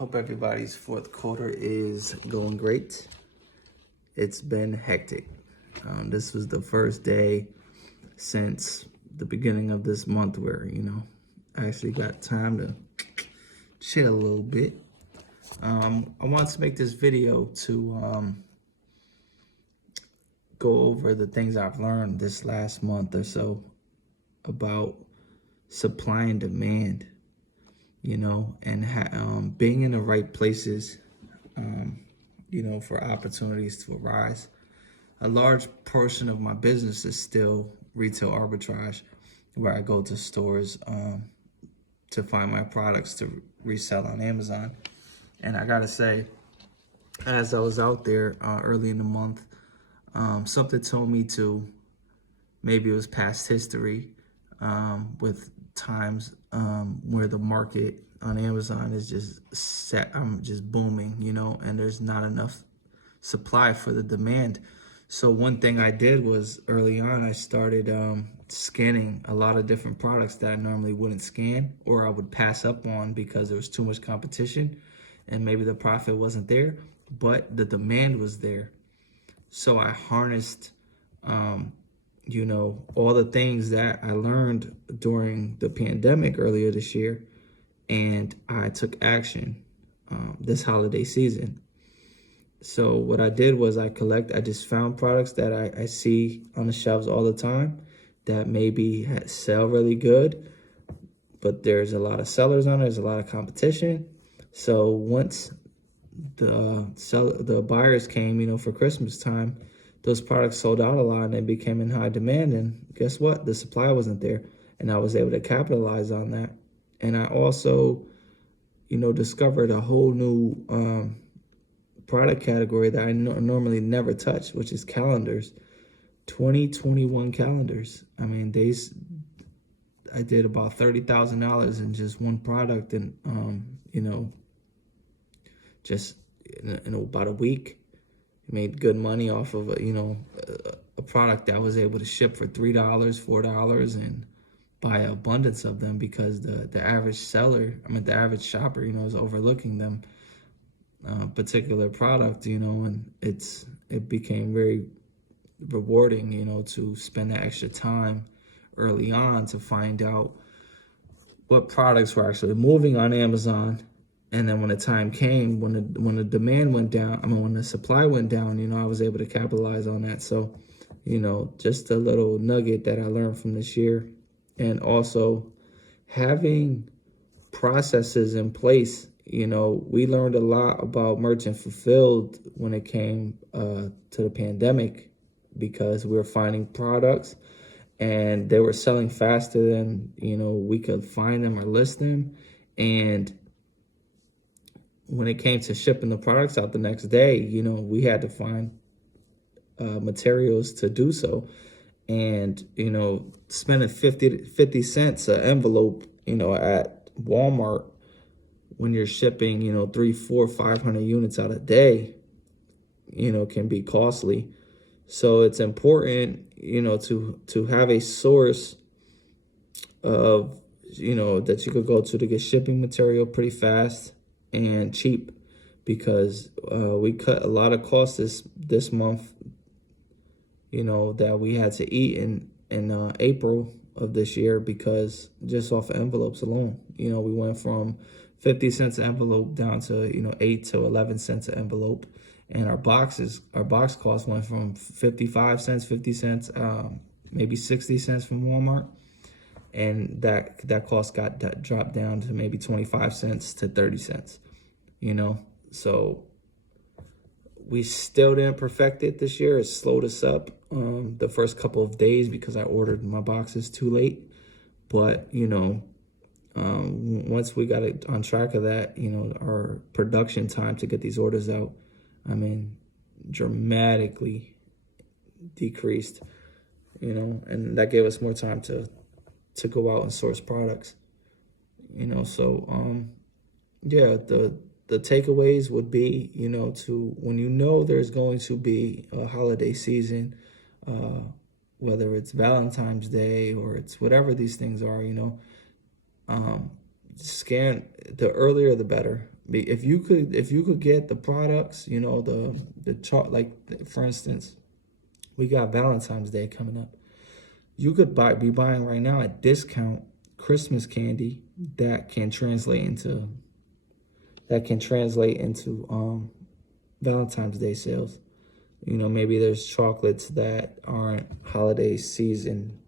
Hope everybody's fourth quarter is going great. It's been hectic. This was the first day since the beginning of this month where, I actually got time to chill a little bit. I wanted to make this video to go over the things I've learned this last month or so about supply and demand, and being in the right places, for opportunities to arise. A large portion of my business is still retail arbitrage, where I go to stores to find my products to resell on Amazon. And I gotta say, as I was out there early in the month, something told me to, maybe it was past history, with times where the market on Amazon is just booming, and there's not enough supply for the demand. So one thing I did was early on, I started scanning a lot of different products that I normally wouldn't scan, or I would pass up on because there was too much competition and maybe the profit wasn't there, but the demand was there. So I harnessed all the things that I learned during the pandemic earlier this year, and I took action this holiday season. So what I did was I just found products that I see on the shelves all the time that maybe sell really good, but there's a lot of sellers on it, there's a lot of competition. So once the buyers came, for Christmas time, those products sold out a lot and they became in high demand. And guess what? The supply wasn't there. And I was able to capitalize on that. And I also, discovered a whole new product category that I normally never touch, which is calendars. 2021 calendars. I mean, I did about $30,000 in just one product, and just in about a week. Made good money off of a product that I was able to ship for $3, $4, and buy an abundance of them because the average seller, the average shopper, is overlooking them particular product, and it became very rewarding, to spend that extra time early on to find out what products were actually moving on Amazon. And then when the time came, when the demand went down, when the supply went down, I was able to capitalize on that. So, just a little nugget that I learned from this year. And also having processes in place. We learned a lot about Merchant Fulfilled when it came to the pandemic, because we were finding products and they were selling faster than, we could find them or list them. And when it came to shipping the products out the next day, we had to find materials to do so. And, spending 50 cents an envelope, at Walmart, when you're shipping, 300, 400, 500 units out a day, can be costly. So it's important, to have a source of, that you could go to get shipping material pretty fast and cheap, because we cut a lot of costs this month, that we had to eat in April of this year, because just off envelopes alone, we went from 50 cents an envelope down to 8 to 11 cents an envelope, and our box cost went from 55 cents, 50 cents, maybe 60 cents from Walmart, and that cost got dropped down to maybe 25 cents to 30 cents. So we still didn't perfect it this year. It slowed us up the first couple of days because I ordered my boxes too late. But, once we got it on track of that, our production time to get these orders out, dramatically decreased, and that gave us more time to go out and source products, so, yeah, the takeaways would be, to when there's going to be a holiday season, whether it's Valentine's Day or it's whatever these things are, scan, the earlier the better, If you could get the products, you know, the chart, like for instance, we got Valentine's Day coming up. You could be buying right now at discount Christmas candy that can translate into Valentine's Day sales. You know, maybe there's chocolates that aren't holiday season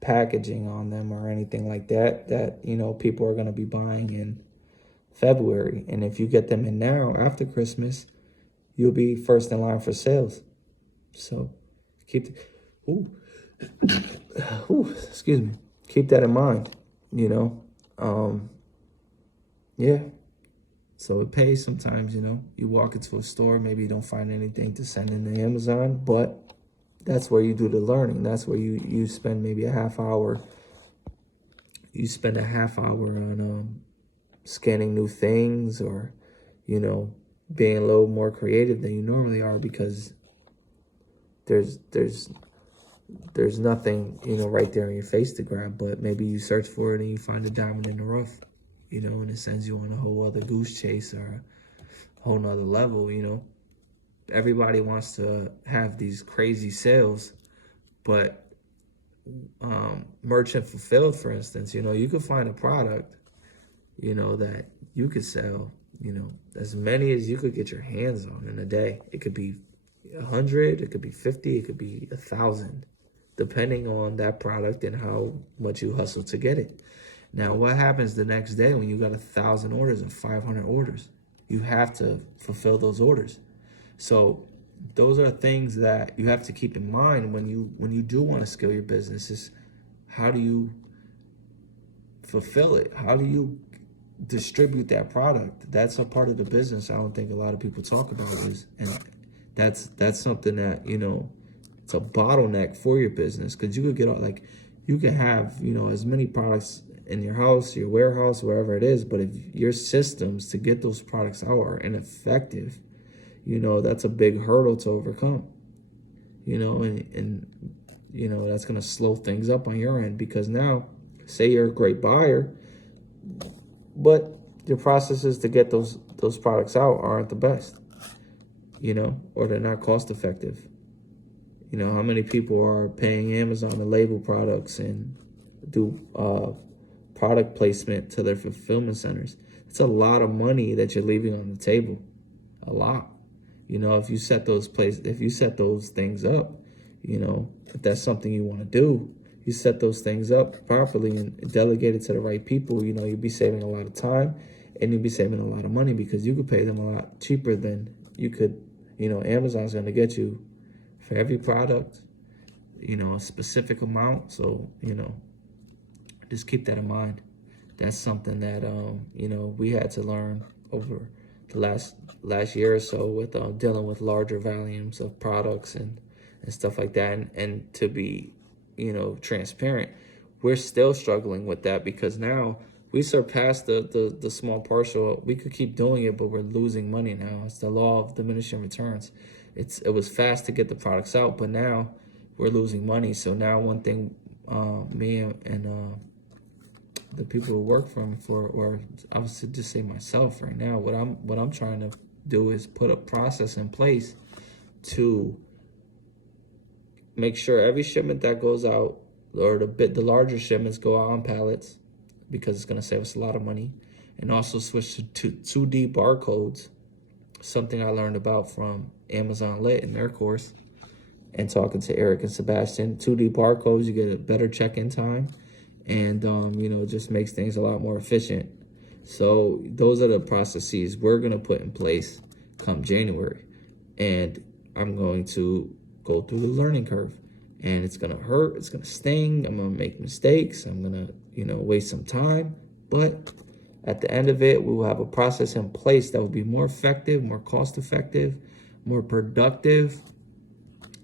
packaging on them or anything like that, that, you know, people are going to be buying in February. And if you get them in now after Christmas, you'll be first in line for sales. So keep, ooh, ooh, excuse me. Keep that in mind, you know. Yeah. So it pays sometimes, you know. You walk into a store, maybe you don't find anything to send into Amazon, but that's where you do the learning. That's where you spend maybe a half hour. You spend a half hour on scanning new things, or, you know, being a little more creative than you normally are, because there's nothing, you know, right there in your face to grab, but maybe you search for it and you find a diamond in the rough, you know, and it sends you on a whole other goose chase or a whole nother level, you know. Everybody wants to have these crazy sales, but merchant fulfilled, for instance, you know, you could find a product, you know, that you could sell, you know, as many as you could get your hands on in a day. It could be 100, it could be 50, it could be 1,000, depending on that product and how much you hustle to get it. Now, what happens the next day when you got 1,000 orders or 500 orders? You have to fulfill those orders. So those are things that you have to keep in mind when you do want to scale your business. Is how do you fulfill it? How do you distribute that product? That's a part of the business I don't think a lot of people talk about, and that's something that, you know, it's a bottleneck for your business, because you could get like, you can have, you know, as many products in your house, your warehouse, wherever it is, but if your systems to get those products out are ineffective, you know, that's a big hurdle to overcome, you know, and you know, that's going to slow things up on your end, because now, say you're a great buyer, but your processes to get those products out aren't the best, you know, or they're not cost effective. You know, how many people are paying Amazon to label products and do product placement to their fulfillment centers? It's a lot of money that you're leaving on the table. A lot. You know, if you set those things up, you know, if that's something you want to do, you set those things up properly and delegate it to the right people, you know, you'd be saving a lot of time and you'd be saving a lot of money, because you could pay them a lot cheaper than you could, you know, Amazon's going to get you for every product, you know, a specific amount. So, you know, just keep that in mind. That's something that, you know, we had to learn over the last year or so with dealing with larger volumes of products and stuff like that. And to be, you know, transparent, we're still struggling with that, because now we surpassed the small partial. We could keep doing it, but we're losing money now. It's the law of diminishing returns. It was fast to get the products out, but now we're losing money. So now one thing, me and the people who work or I would just say myself right now, what I'm trying to do is put a process in place to make sure every shipment that goes out, or the larger shipments, go out on pallets, because it's going to save us a lot of money. And also switch to 2D barcodes, something I learned about from Amazon Lit in their course, and talking to Eric and Sebastian. 2D barcodes, you get a better check-in time, and you know, it just makes things a lot more efficient. So those are the processes we're going to put in place come January. And I'm going to go through the learning curve, and it's going to hurt. It's going to sting. I'm going to make mistakes. I'm going to, you know, waste some time. But at the end of it, we will have a process in place that will be more effective, more cost effective, more productive,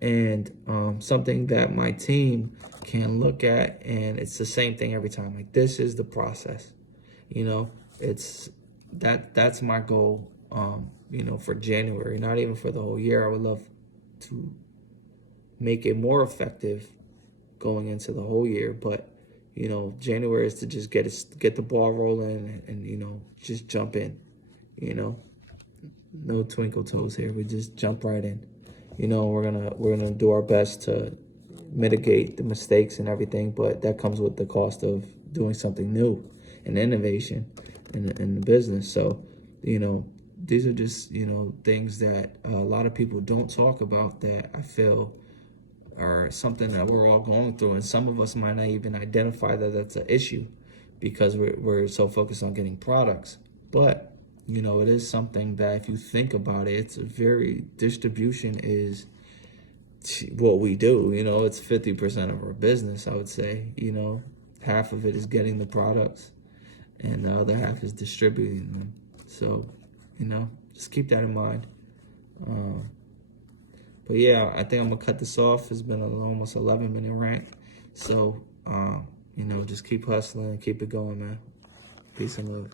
and something that my team can look at, and it's the same thing every time. Like, this is the process, you know. It's that's my goal, you know, for January, not even for the whole year. I would love to make it more effective going into the whole year, but, you know, January is to just get the ball rolling and, you know, just jump in, You know, no twinkle toes here. We just jump right in. You know, we're gonna do our best to mitigate the mistakes and everything, but that comes with the cost of doing something new and innovation in the business. So, you know, these are just, you know, things that a lot of people don't talk about that I feel are something that we're all going through, and some of us might not even identify that that's an issue because we're so focused on getting products. But you know, it is something that if you think about it, it's a very distribution is what we do. You know, it's 50% of our business, I would say. You know, half of it is getting the products, and the other half is distributing them. So, you know, just keep that in mind. But yeah, I think I'm gonna cut this off. It's been an almost 11-minute rant. So, you know, just keep hustling, keep it going, man. Peace and love.